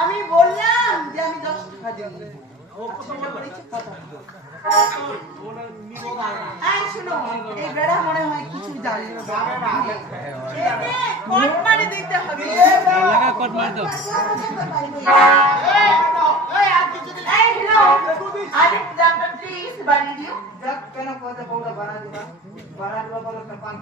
আমি বললাম যে আমি 10 টাকা দেব। শোনো, এই বেড়া মনে হয় কিছু জানে না। কোট মারি দিতে হবে। কোট মারি দাও। আরেক জায়গা প্লিজ বাড়ি দিও। কেন কথা বলতে বাড়া দিবা বলো তো পান।